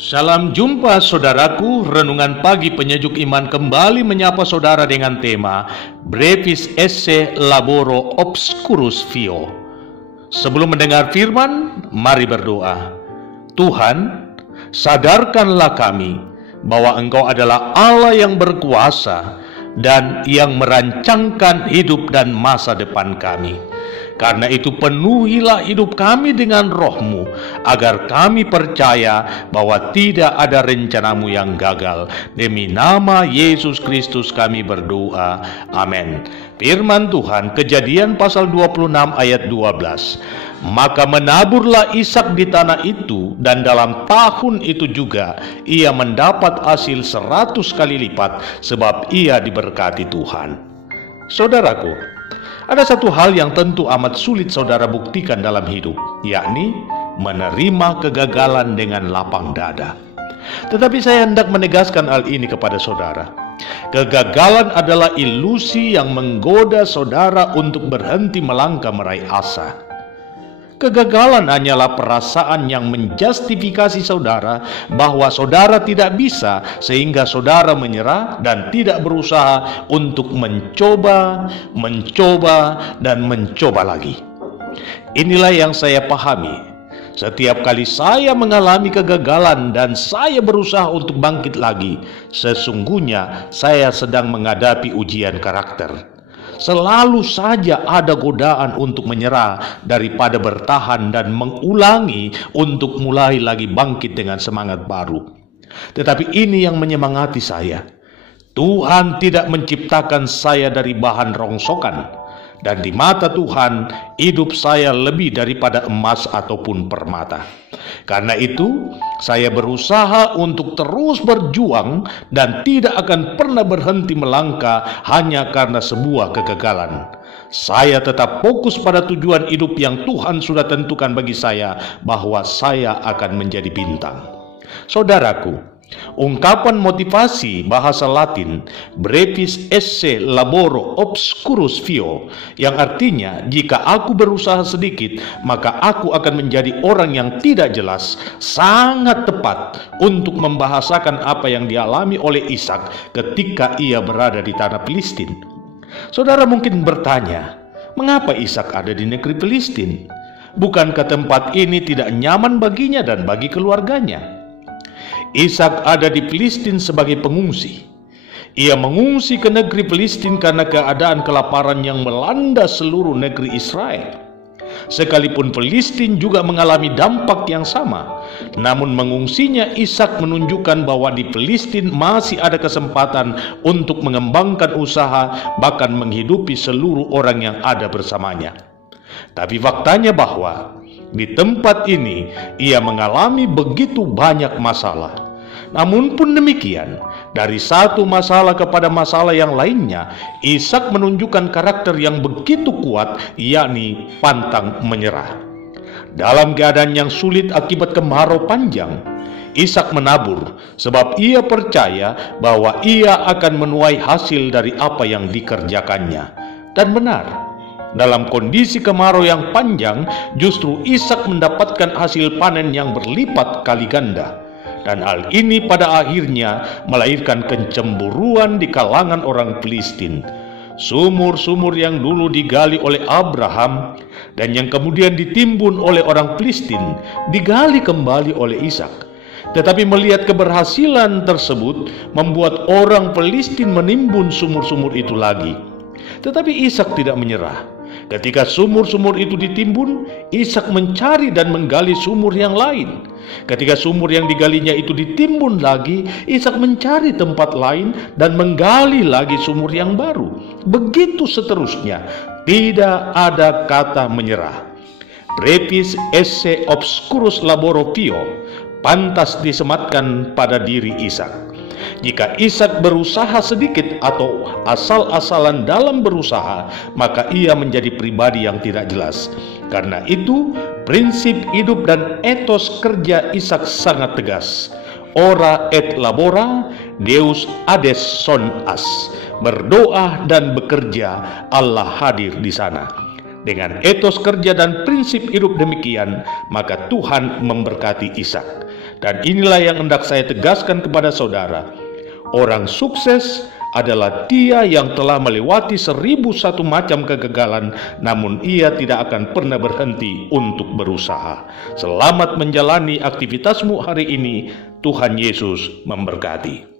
Salam jumpa saudaraku, renungan pagi penyejuk iman kembali menyapa saudara dengan tema Brevis esse laboro obscurus vio. Sebelum mendengar firman, mari berdoa. Tuhan, sadarkanlah kami bahwa Engkau adalah Allah yang berkuasa dan yang merancangkan hidup dan masa depan kami. Karena itu penuhilah hidup kami dengan roh-Mu, agar kami percaya bahwa tidak ada rencana-Mu yang gagal. Demi nama Yesus Kristus kami berdoa. Amin. Firman Tuhan, Kejadian pasal 26 ayat 12. Maka menaburlah Ishak di tanah itu, dan dalam tahun itu juga ia mendapat hasil 100 kali lipat, sebab ia diberkati Tuhan. Saudaraku, ada satu hal yang tentu amat sulit saudara buktikan dalam hidup, yakni menerima kegagalan dengan lapang dada. Tetapi saya hendak menegaskan hal ini kepada saudara. Kegagalan adalah ilusi yang menggoda saudara untuk berhenti melangkah meraih asa. Kegagalan hanyalah perasaan yang menjustifikasi saudara bahwa saudara tidak bisa, sehingga saudara menyerah dan tidak berusaha untuk mencoba dan mencoba lagi. Inilah yang saya pahami. Setiap kali saya mengalami kegagalan dan saya berusaha untuk bangkit lagi, sesungguhnya saya sedang menghadapi ujian karakter. Selalu saja ada godaan untuk menyerah daripada bertahan dan mengulangi untuk mulai lagi bangkit dengan semangat baru. Tetapi ini yang menyemangati saya. Tuhan tidak menciptakan saya dari bahan rongsokan. Dan di mata Tuhan, hidup saya lebih daripada emas ataupun permata. Karena itu, saya berusaha untuk terus berjuang dan tidak akan pernah berhenti melangkah hanya karena sebuah kegagalan. Saya tetap fokus pada tujuan hidup yang Tuhan sudah tentukan bagi saya, bahwa saya akan menjadi bintang. Saudaraku, ungkapan motivasi bahasa Latin Brevis esse laboro obscurus vio, yang artinya jika aku berusaha sedikit maka aku akan menjadi orang yang tidak jelas, sangat tepat untuk membahasakan apa yang dialami oleh Ishak ketika ia berada di tanah Filistin. Saudara mungkin bertanya, mengapa Ishak ada di negeri Filistin? Bukankah tempat ini tidak nyaman baginya dan bagi keluarganya? Ishak ada di Filistin sebagai pengungsi. Ia mengungsi ke negeri Filistin karena keadaan kelaparan yang melanda seluruh negeri Israel. Sekalipun Filistin juga mengalami dampak yang sama, namun mengungsinya Ishak menunjukkan bahwa di Filistin masih ada kesempatan untuk mengembangkan usaha, bahkan menghidupi seluruh orang yang ada bersamanya. Tapi faktanya bahwa di tempat ini ia mengalami begitu banyak masalah. Namun pun demikian, dari satu masalah kepada masalah yang lainnya, Ishak menunjukkan karakter yang begitu kuat, yakni pantang menyerah. Dalam keadaan yang sulit akibat kemarau panjang, Ishak menabur sebab ia percaya bahwa ia akan menuai hasil dari apa yang dikerjakannya. Dan benar, dalam kondisi kemarau yang panjang, justru Ishak mendapatkan hasil panen yang berlipat kali ganda. Dan hal ini pada akhirnya melahirkan kecemburuan di kalangan orang Filistin. Sumur-sumur yang dulu digali oleh Abraham dan yang kemudian ditimbun oleh orang Filistin digali kembali oleh Ishak. Tetapi melihat keberhasilan tersebut membuat orang Filistin menimbun sumur-sumur itu lagi. Tetapi Ishak tidak menyerah. Ketika sumur-sumur itu ditimbun, Ishak mencari dan menggali sumur yang lain. Ketika sumur yang digalinya itu ditimbun lagi, Ishak mencari tempat lain dan menggali lagi sumur yang baru. Begitu seterusnya, tidak ada kata menyerah. Brevis esse obscurus laboro vio pantas disematkan pada diri Ishak. Jika Ishak berusaha sedikit atau asal-asalan dalam berusaha, maka ia menjadi pribadi yang tidak jelas. Karena itu, prinsip hidup dan etos kerja Ishak sangat tegas. Ora et labora, Deus ades son as. Berdoa dan bekerja, Allah hadir di sana. Dengan etos kerja dan prinsip hidup demikian, maka Tuhan memberkati Ishak. Dan inilah yang hendak saya tegaskan kepada saudara. Orang sukses adalah dia yang telah melewati 1001 macam kegagalan, namun ia tidak akan pernah berhenti untuk berusaha. Selamat menjalani aktivitasmu hari ini. Tuhan Yesus memberkati.